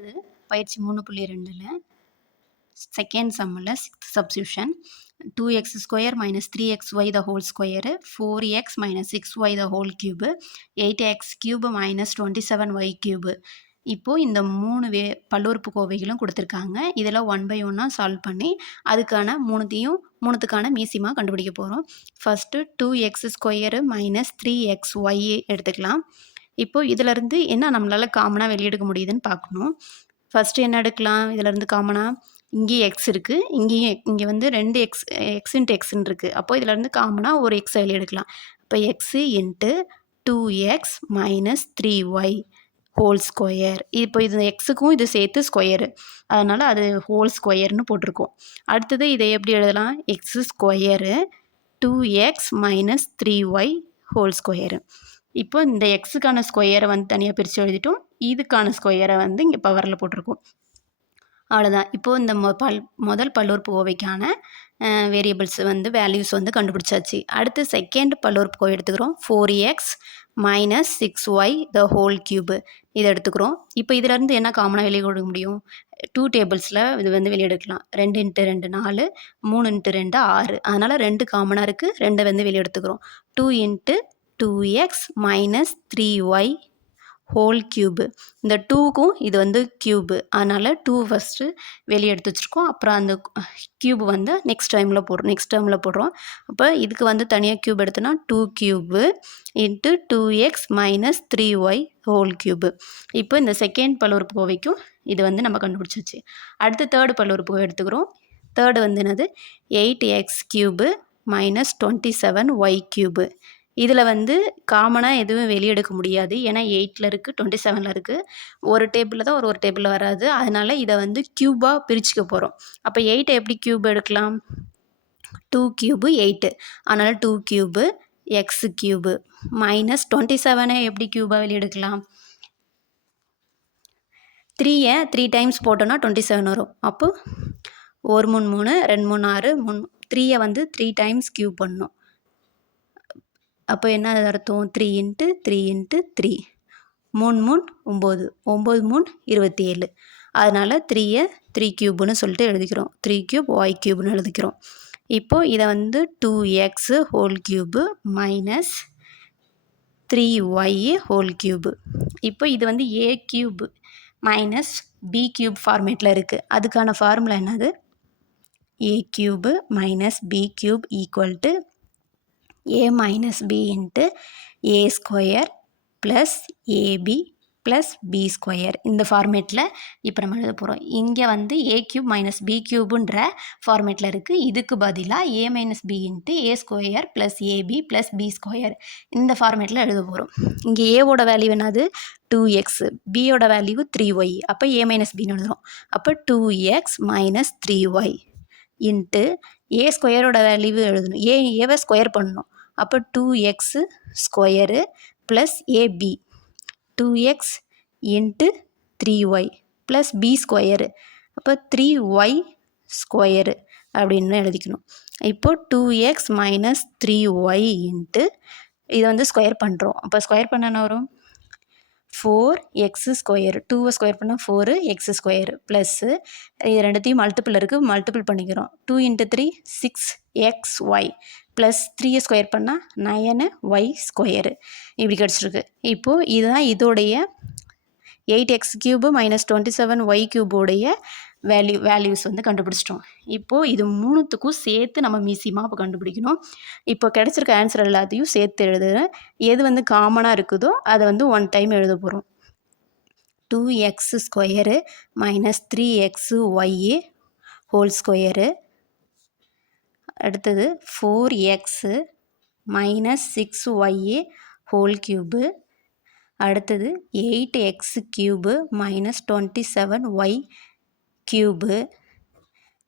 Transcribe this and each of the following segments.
அடுத்தது பயிற்சி 3.2ல செகண்ட் சம்மில் sixth substitution 2x² minus 3xy the whole square 4x minus 6y the whole cube 8x³ minus 27y cube. இப்போது இந்த பல்லுறுப்புக்கோவைகளும் கொடுத்துருக்காங்க. இதில் 1 by 1 சால்வ் பண்ணி அதுக்கான மூணுத்துக்கான மீசிமா கண்டுபிடிக்க போகிறோம். ஃபஸ்ட்டு 2x² minus 3xy எடுத்துக்கலாம். இப்போது இதிலேருந்து என்ன நம்மளால் காமனாக வெளியெடுக்க முடியுதுன்னு பார்க்கணும். ஃபஸ்ட்டு என்ன எடுக்கலாம்? இதிலேருந்து காமனாக இங்கேயும் எக்ஸ் இருக்குது, இங்கே வந்து 2 எக்ஸ் இன்ட்டு எக்ஸ்ன்னு இருக்குது. அப்போது இதிலேருந்து காமனாக ஒரு எக்ஸை வெளியே எடுக்கலாம். இப்போ x into 2x minus 3y whole square. இப்போ இது எக்ஸுக்கும் இது சேர்த்து ஸ்கொயரு, அதனால் அது ஹோல் ஸ்கொயர்னு போட்டிருக்கோம். அடுத்தது இதை எப்படி எழுதலாம்? X square 2x minus 3y whole square. இப்போ இந்த எக்ஸுக்கான ஸ்கொயரை வந்து தனியாக பிரித்து எழுதிட்டோம், இதுக்கான ஸ்கொயரை வந்து இங்கே பவரில் போட்டிருக்கோம். அவ்வளோதான். இப்போது இந்த முதல் பல்லுறுப்புக்கோவைக்கான வேரியபிள்ஸ் வந்து வேல்யூஸ் வந்து கண்டுபிடிச்சாச்சு. அடுத்து செகண்ட் பல்லுறுப்புக்கோவை எடுத்துக்கிறோம். 4x minus 6y the whole cube இதை எடுத்துக்கிறோம். இப்போ இதிலேருந்து என்ன காமனாக வெளியே கொடுக்க முடியும்? 2 டேபிள்ஸில் இது வந்து வெளியே எடுக்கலாம். 2 × 2 4, 3 × 2 6. அதனால் 2 காமனாக இருக்குது, 2 வந்து வெளியே எடுத்துக்கிறோம். 2 × 2x minus 3y whole cube. இந்த 2க்கும் இது வந்து க்யூபு, அதனால் 2 ஃபஸ்ட்டு வெளியே எடுத்து வச்சுருக்கோம். அப்புறம் அந்த க்யூபு வந்து நெக்ஸ்ட் டேர்மில் போடுறோம். அப்போ இதுக்கு வந்து தனியாக க்யூப் எடுத்தோன்னா 2 cube into 2x minus 3y whole cube. இப்போ இந்த செகண்ட் பல்லுறுப்புக்கோவைக்கும் இது வந்து நம்ம கண்டுபிடிச்சிச்சு. அடுத்து தேர்டு பல்லுறுப்புக்கோவை எடுத்துக்கிறோம். தேர்டு வந்து என்னது? 8x³ minus 27y cube. இதில் வந்து காமனாக எதுவும் வெளியே எடுக்க முடியாது, ஏன்னா 8ல் இருக்குது, 27ல் இருக்குது. ஒரு டேபிளில் தான் ஒரு டேபிளில் வராது, அதனால் இதை வந்து க்யூபாக பிரிச்சுக்க போகிறோம். அப்போ 8 எப்படி க்யூப் எடுக்கலாம்? 2 க்யூபு 8, அதனால் 2 க்யூபு எக்ஸ் க்யூபு மைனஸ் 27 எப்படி க்யூபாக வெளியே எடுக்கலாம்? 3 3 டைம்ஸ் போட்டோன்னா 27 வரும். அப்போது 1 3 3, 2 3 6, 3 வந்து 3 டைம்ஸ் க்யூப் பண்ணணும். அப்போ என்ன அர்த்தம்? 3 × 3 × 3, 3 3 9, 9 3 27. அதனால் 3 3 க்யூப்னு சொல்லிட்டு எழுதிக்கிறோம். 3 க்யூப் y க்யூப்னு எழுதிக்கிறோம். இப்போது இதை வந்து 2x whole cube minus 3y whole cube. இப்போ இது வந்து a cube minus b cube ஃபார்மேட்டில் இருக்குது. அதுக்கான ஃபார்முலா என்னது? a cube minus b cube equal to a minus b into a square plus ab plus b square. இந்த ஃபார்மேட்டில் இப்போ நம்ம எழுத போகிறோம். இங்கே வந்து a³ மைனஸ் b க்யூபுன்ற ஃபார்மேட்டில் இருக்குது. இதுக்கு பதிலாக a minus b into a square plus ab plus b square இந்த ஃபார்மேட்டில் எழுத போகிறோம். இங்கே ஏவோட வேல்யூ என்னது? 2x, பியோட வேல்யூ 3y. அப்போ a மைனஸ் பின்னு எழுதுகிறோம். அப்போ 2x மைனஸ் 3y இன்ட்டு ஏ ஸ்கொயரோட வேல்யூ எழுதணும். ஏவை ஸ்கொயர் பண்ணணும். அப்போ 2x square plus a b 2x into 3y plus b square, அப்போ 3y ஸ்கொயரு அப்படின்னு எழுதிக்கணும். இப்போது 2x மைனஸ் 3y இன்ட்டு இதை வந்து ஸ்கொயர் பண்ணுறோம். அப்போ ஸ்கொயர் பண்ண என்ன வரும்? 4x ஸ்கொயர், 2 ஸ்கொயர் பண்ணால் 4x ஸ்கொயர் ப்ளஸ்ஸு இது ரெண்டுத்தையும் மல்டிபிள் இருக்குது, மல்டிபிள் பண்ணிக்கிறோம். 2 × 3 6xy ப்ளஸ் 3 ஸ்கொயர் பண்ணால் 9y ஸ்கொயரு இப்படி கிடச்சிருக்கு. இப்போது இதுதான் இதோடைய 8x³ மைனஸ் 27y க்யூபோடைய வேல்யூஸ் வந்து கண்டுபிடிச்சிட்டோம். இப்போது இது மூணுத்துக்கும் சேர்த்து நம்ம மீசிமா இப்போ கண்டுபிடிக்கணும். இப்போ கிடச்சிருக்க ஆன்சர் எல்லாத்தையும் சேர்த்து எழுதுகிறேன். எது வந்து காமனாக இருக்குதோ அதை வந்து 1 டைம் எழுத போகிறோம். 2x square minus 3xy whole square. அடுத்தது 4x minus 6y whole cube. அடுத்தது 8x³ மைனஸ் 27y க்யூபு.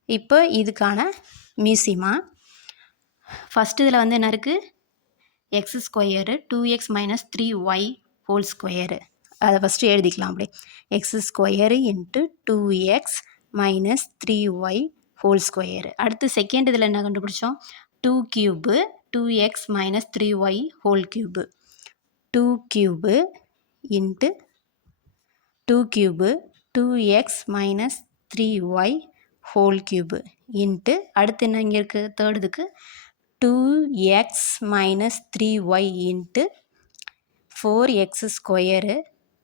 இப்போ இதுக்கான மீசிமா ஃபஸ்ட்டு இதில் வந்து என்ன இருக்குது? X square 2x minus 3y whole square, அதை ஃபஸ்ட்டு எழுதிக்கலாம். அப்படியே X square into 2x minus 3y whole square. அடுத்து செகண்ட் இதில் என்ன கண்டுபிடிச்சோம்? 2 cube 2x minus 3y whole cube 2 cube into 2 cube 2x minus 3y whole cube into அடுத்து என்ன இங்கே இருக்குது தேர்டுக்கு 2x minus 3y into 4x square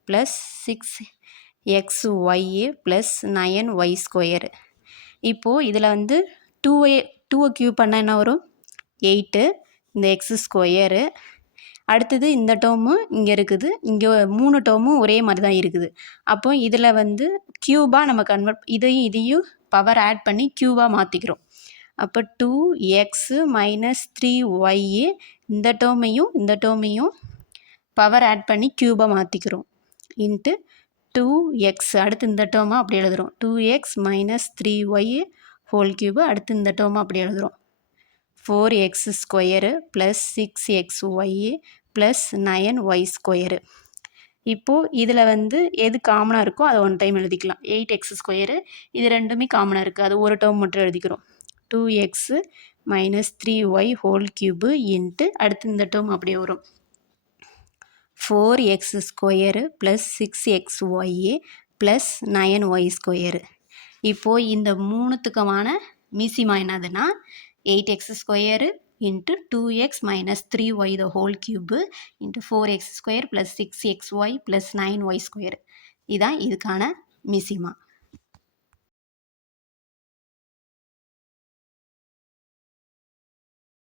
plus 6xy plus 9y square. இப்போது இதில் வந்து 2வை க்யூப் பண்ணால் என்ன வரும் 8 இந்த எக்ஸ் ஸ்கொயரு. அடுத்தது இந்த டேர்மும் இங்கே இருக்குது, இங்கே 3 டேர்மும் ஒரே மாதிரி தான் இருக்குது. அப்போ இதில் வந்து க்யூபாக நம்ம இதையும் பவர் ஆட் பண்ணி க்யூபாக மாற்றிக்கிறோம். அப்போ 2x மைனஸ் 3y இந்த டேர்மையும் பவர் ஆட் பண்ணி க்யூபாக மாற்றிக்கிறோம். இன்ட்டு 2x அடுத்து இந்த டேர்மாக அப்படி எழுதுகிறோம். 2x minus 3y whole cube அடுத்து இந்த டேர்மாக அப்படி எழுதுகிறோம். 4x square plus 6xy plus 9y square. இப்போது இதில் வந்து எது காமனாக இருக்கோ அதை ஒன் டைம் எழுதிக்கலாம். 8x ஸ்கொயரு இது ரெண்டுமே காமனாக இருக்குது, அது ஒரு டேர்ம் மட்டும் எழுதிக்கிறோம். 2x minus 3y whole cube into அடுத்து இந்த டேர்ம் அப்படியே வரும். 4x square plus 6xy plus 9y square. இப்போது இந்த மூணுத்துக்குமான மீசிமா என்னதுன்னா 8x square into 2x minus 3y the whole cube into 4x square plus 6xy plus 9y square. இதுதான் இதுக்கான மீசிமா.